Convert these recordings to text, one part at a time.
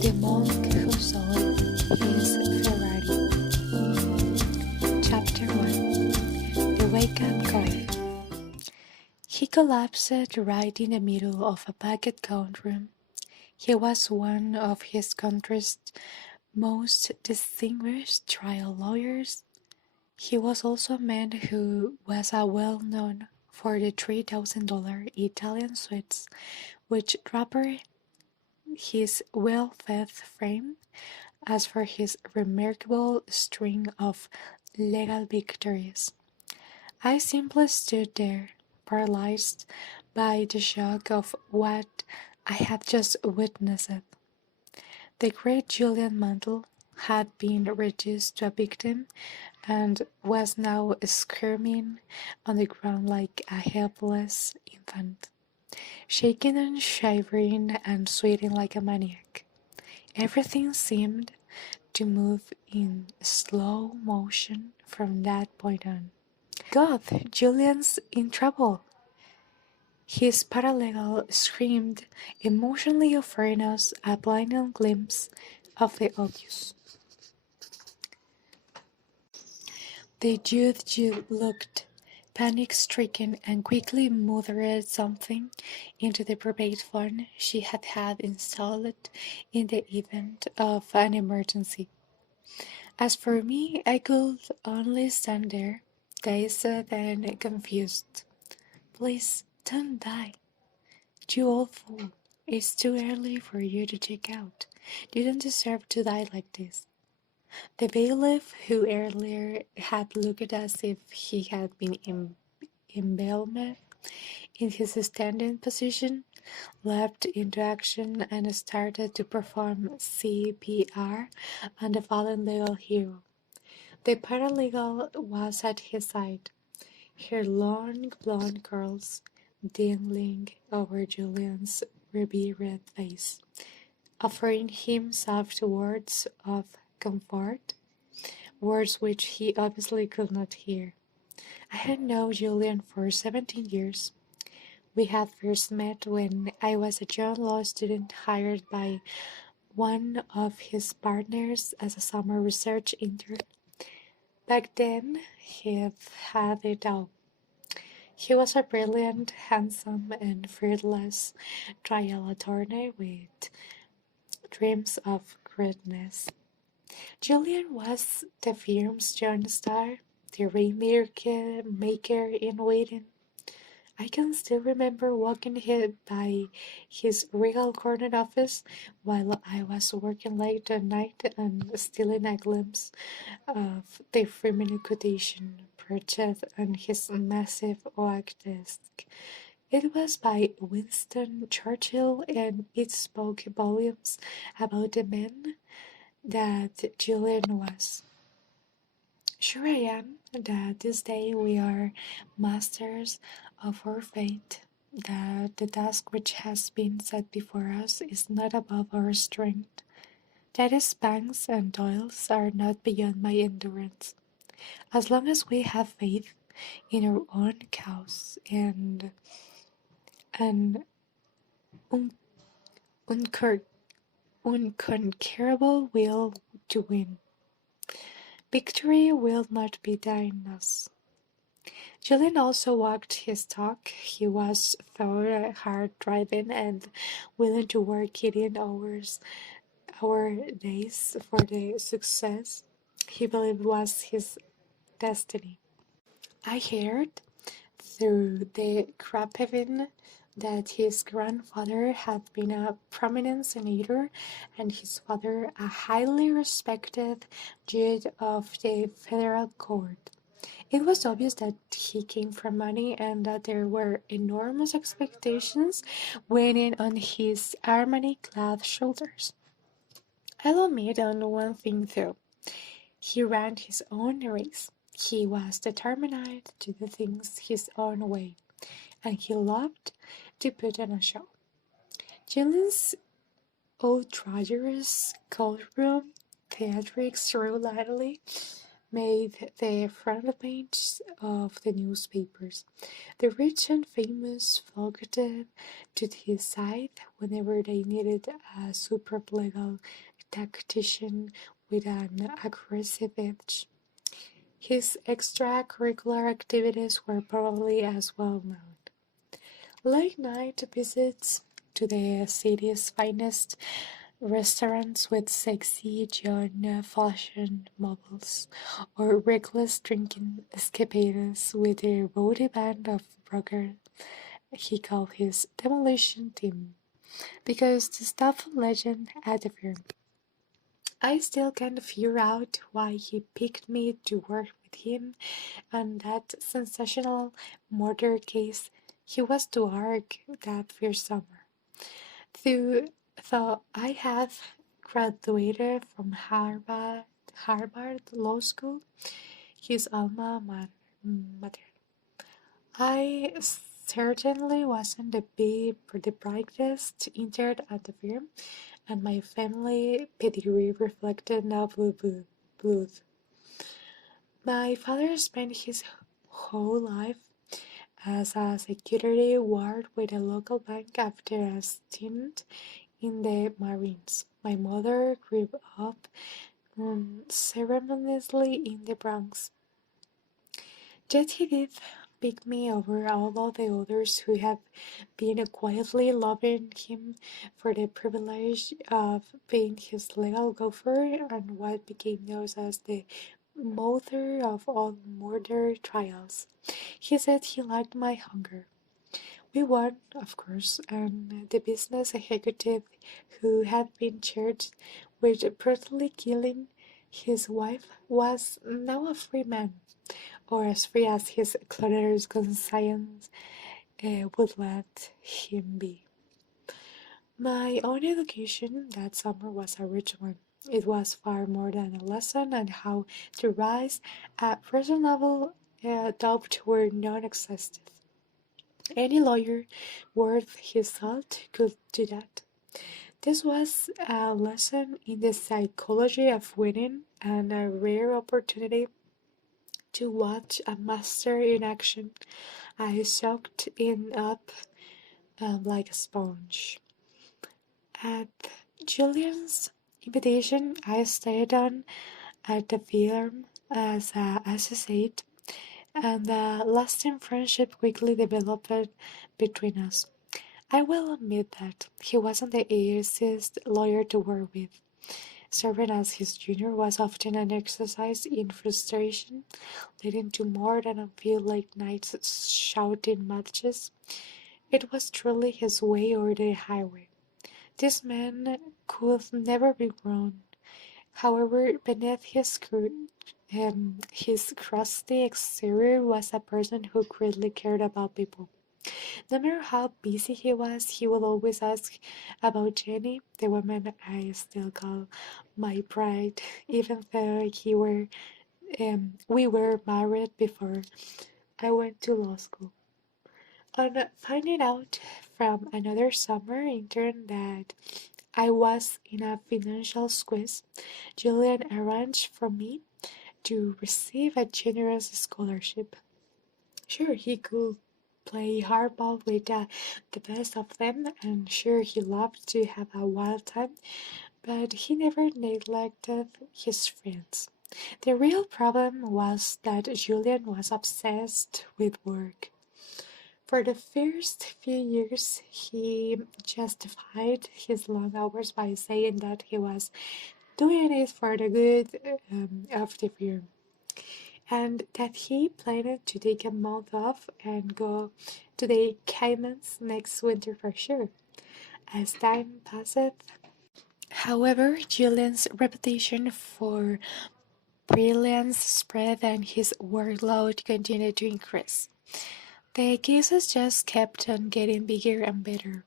The monk who sold his Ferrari. Chapter 1. The Wake-Up Call. He collapsed right in the middle of a packed courtroom. He was one of his country's most distinguished trial lawyers. He was also a man who was well known for the $3,000 Italian suits which drapered his well-fed frame, as for his remarkable string of legal victories. I simply stood there, paralyzed by the shock of what I had just witnessed. The great Julian Mantle had been reduced to a victim and was now squirming on the ground like a helpless infant, shaking and shivering and sweating like a maniac. Everything seemed to move in slow motion from that point on. God, Julian's in trouble! His paralegal screamed, emotionally offering us a blinding glimpse of the obvious. The judge looked panic-stricken and quickly muttered something into the private phone she had installed in the event of an emergency. As for me, I could only stand there, dazed and confused. Please, don't die. You old fool. It's too early for you to check out. You don't deserve to die like this. The bailiff, who earlier had looked as if he had been embalmed in his standing position, leapt into action and started to perform CPR on the fallen legal hero. The paralegal was at his side, her long blonde curls dangling over Julian's ruby-red face, offering him soft words of comfort, words which he obviously could not hear. I had known Julian for 17 years. We had first met when I was a young law student hired by one of his partners as a summer research intern. Back then, he had it all. He was a brilliant, handsome, and fearless trial attorney with dreams of greatness. Julian was the firm's young star, the rainmaker in waiting. I can still remember walking by his regal corner office while I was working late at night and stealing a glimpse of the Freeman quotation perched on his massive oak desk. It was by Winston Churchill, and it spoke volumes about the man that Julian was. Sure I am that this day we are masters of our fate, that the task which has been set before us is not above our strength, that its pangs and toils are not beyond my endurance. As long as we have faith in our own cause and an unconquerable will to win, victory will not be denied us. Julian also walked his talk. He was thorough, hard-driving, and willing to work 18 hours our days for the success he believed was his destiny. I heard through the Krapevin that his grandfather had been a prominent senator and his father a highly respected judge of the federal court. It was obvious that he came from money and that there were enormous expectations weighing on his Armani-clad shoulders. I'll admit on one thing though. He ran his own race. He was determined to do things his own way, and he loved to put on a show. Julian's outrageous courtroom theatrics threw lightly made the front page of the newspapers. The rich and famous flocked to his side whenever they needed a superb legal tactician with an aggressive edge. His extracurricular activities were probably as well known. Late night visits to the city's finest restaurants with sexy young fashion models, or reckless drinking escapades with a rowdy band of rockers he called his demolition team, because to stop a legend at the firm. I still can't figure out why he picked me to work with him on that sensational murder case he was to argue that first summer. Though I had graduated from Harvard Law School, his alma mater. I certainly wasn't the brightest intern at the firm, and my family pedigree reflected no blood. My father spent his whole life as a security guard with a local bank after a stint in the Marines. My mother grew up ceremoniously in the Bronx. Yet he did pick me over all of the others who have been quietly loving him for the privilege of being his legal gopher and what became known as the mother of all murder trials. He said he liked my hunger. We won, of course, and the business executive who had been charged with brutally killing his wife was now a free man, or as free as his clearest conscience would let him be. My own education that summer was a rich one. It was far more than a lesson on how to rise at reasonable doubt where none existed. Any lawyer worth his salt could do that. This was a lesson in the psychology of winning and a rare opportunity to watch a master in action. I soaked in up like a sponge. At Julian's invitation, I stayed on at the firm as an associate, and a lasting friendship quickly developed between us. I will admit that he wasn't the easiest lawyer to work with. Serving as his junior was often an exercise in frustration, leading to more than a few late night shouting matches. It was truly his way or the highway. This man could never be wrong. However, beneath his crusty exterior was a person who greatly cared about people. No matter how busy he was, he would always ask about Jenny, the woman I still call my bride, even though we were married before I went to law school. On finding out from another summer intern that I was in a financial squeeze, Julian arranged for me to receive a generous scholarship. Sure, he could play hardball with the best of them, and sure, he loved to have a wild time, but he never neglected his friends. The real problem was that Julian was obsessed with work. For the first few years, he justified his long hours by saying that he was doing it for the good of the firm, and that he planned to take a month off and go to the Caymans next winter for sure. As time passed, however, Julian's reputation for brilliance spread and his workload continued to increase. The cases just kept on getting bigger and better,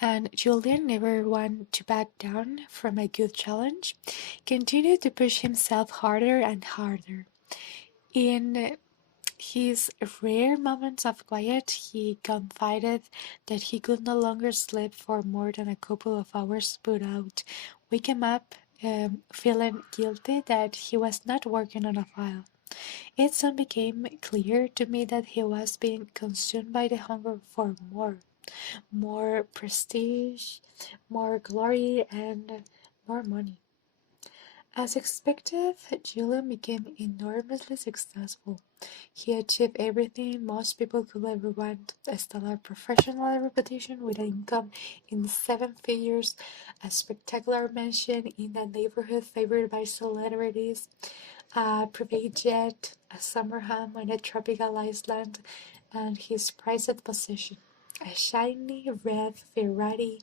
and Julian, never one to back down from a good challenge, continued to push himself harder and harder. In his rare moments of quiet, he confided that he could no longer sleep for more than a couple of hours without waking up feeling guilty that he was not working on a file. It soon became clear to me that he was being consumed by the hunger for more prestige, more glory, and more money. As expected, Julian became enormously successful. He achieved everything most people could ever want: a stellar professional reputation with an income in seven figures, a spectacular mansion in a neighborhood favored by celebrities, a private jet, a summer home on a tropical island, and his prized possession, a shiny red Ferrari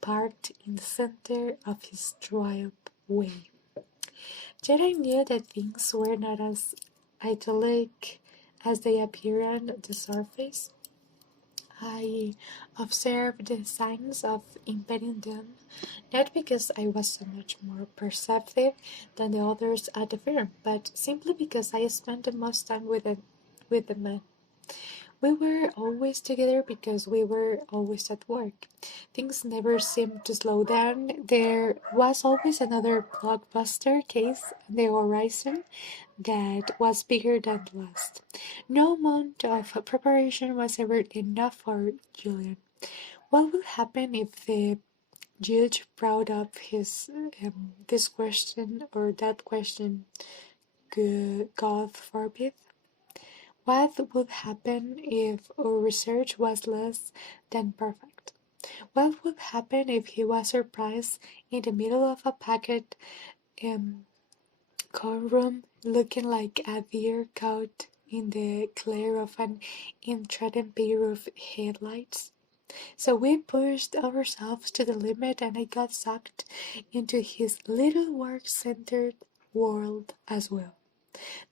parked in the center of his driveway. Yet I knew that things were not as idyllic as they appear on the surface. I observed the signs of impending doom, not because I was so much more perceptive than the others at the firm, but simply because I spent the most time with the man. We were always together because we were always at work. Things never seemed to slow down. There was always another blockbuster case on the horizon that was bigger than the last. No amount of preparation was ever enough for Julian. What would happen if the judge brought up this question or that question? God forbid. What would happen if our research was less than perfect? What would happen if he was surprised in the middle of a packed courtroom looking like a deer caught in the glare of an intreating pair of headlights? So we pushed ourselves to the limit, and I got sucked into his little work-centered world as well.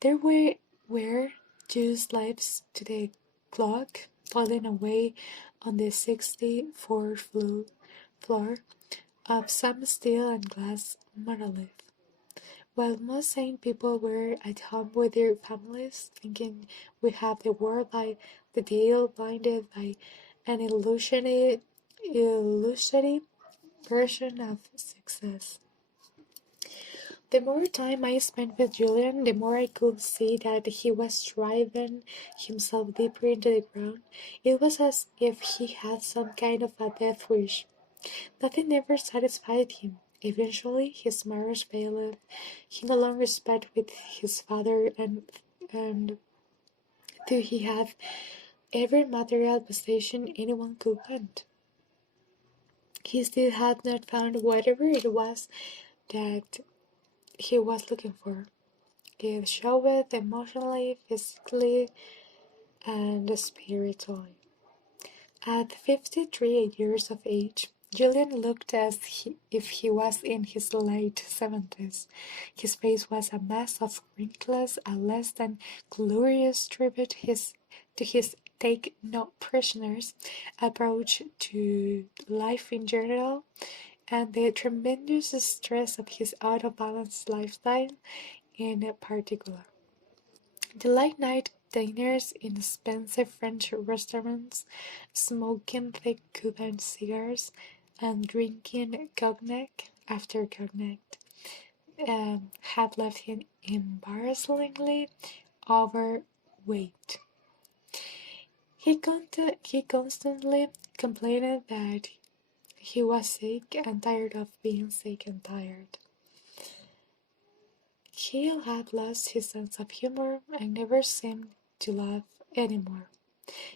There were two slaves to the clock falling away on the 64th floor of some steel and glass monolith. While most sane people were at home with their families, thinking we have the world by the tail, blinded by an illusory version of success. The more time I spent with Julian, the more I could see that he was driving himself deeper into the ground. It was as if he had some kind of a death wish. Nothing ever satisfied him. Eventually, his marriage failed. He no longer spent with his father, and though he had every material possession anyone could want, he still had not found whatever it was that he was looking for. It showed emotionally, physically, and spiritually. At 53 years of age, Julian looked if he was in his late 70s. His face was a mass of wrinkles, a less than glorious tribute to his take no prisoners approach to life in general, and the tremendous stress of his out-of-balance lifestyle in particular. The late-night dinners in expensive French restaurants, smoking thick Cuban cigars, and drinking cognac after cognac had left him embarrassingly overweight. He constantly complained that he was sick and tired of being sick and tired. He had lost his sense of humor and never seemed to laugh anymore.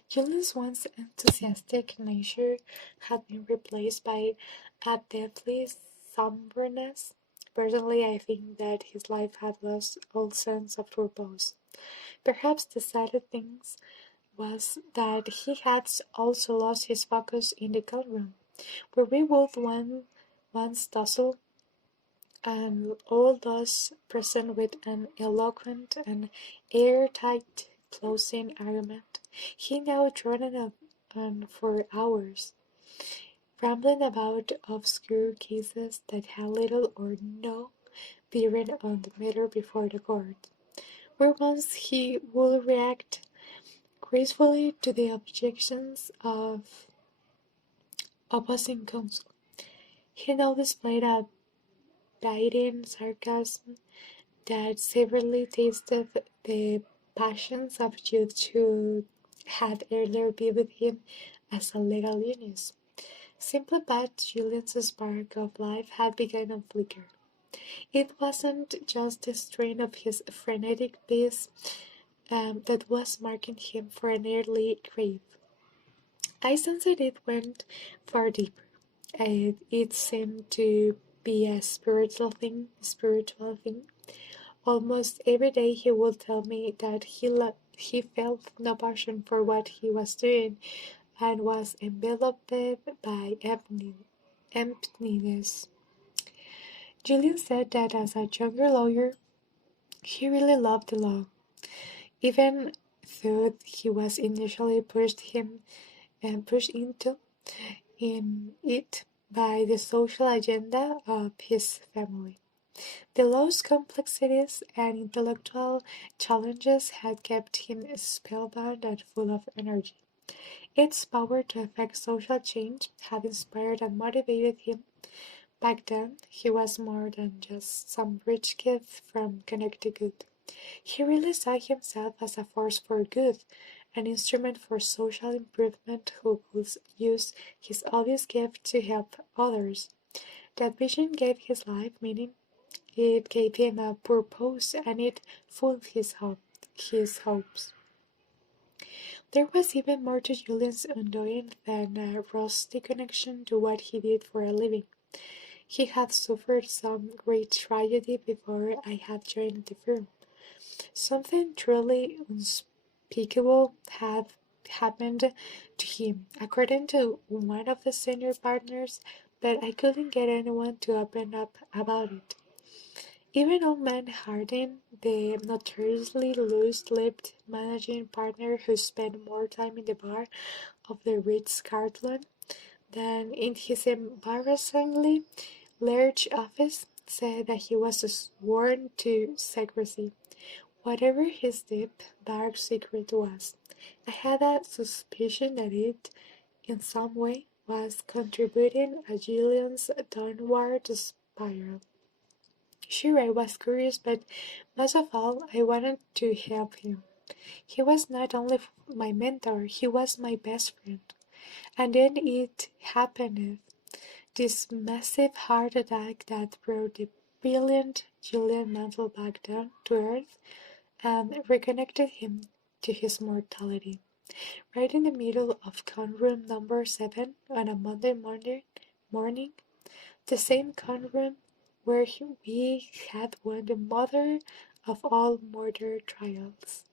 Julian's once enthusiastic nature had been replaced by a deathly somberness. Personally, I think that his life had lost all sense of purpose. Perhaps the saddest thing was that he had also lost his focus in the courtroom, where we would once tussle, and all those present with an eloquent and airtight closing argument. He now droned on for hours, rambling about obscure cases that had little or no bearing on the matter before the court, where once he would react gracefully to the objections of opposing counsel. He now displayed a biting sarcasm that severely tasted the passions of youth who had earlier been with him as a legal genius. Simply put, Julian's spark of life had begun to flicker. It wasn't just the strain of his frenetic pace that was marking him for an early grave. I sensed it went far deeper. It seemed to be a spiritual thing. Almost every day he would tell me that he felt no passion for what he was doing and was enveloped by emptiness. Julian said that as a younger lawyer, he really loved the law, even though he was initially pushed into in it by the social agenda of his family. The law's complexities and intellectual challenges had kept him spellbound and full of energy. Its power to effect social change had inspired and motivated him. Back then, he was more than just some rich kid from Connecticut. He really saw himself as a force for good, an instrument for social improvement who could use his obvious gift to help others. That vision gave his life meaning. It gave him a purpose, and it fueled his hopes. There was even more to Julian's undoing than a rusty connection to what he did for a living. He had suffered some great tragedy before I had joined the firm. Something truly unspeakable had happened to him, according to one of the senior partners, but I couldn't get anyone to open up about it. Even old man Harding, the notoriously loose-lipped managing partner who spent more time in the bar of the Ritz-Carlton than in his embarrassingly large office, said that he was sworn to secrecy, whatever his deep, dark secret was. I had a suspicion that it, in some way, was contributing to Julian's downward spiral. Sure, I was curious, but most of all, I wanted to help him. He was not only my mentor, he was my best friend. And then it happened. This massive heart attack that brought the brilliant Julian Mantle back down to earth and reconnected him to his mortality. Right in the middle of con room number 7 on a Monday morning, the same con room where we had won the mother of all murder trials.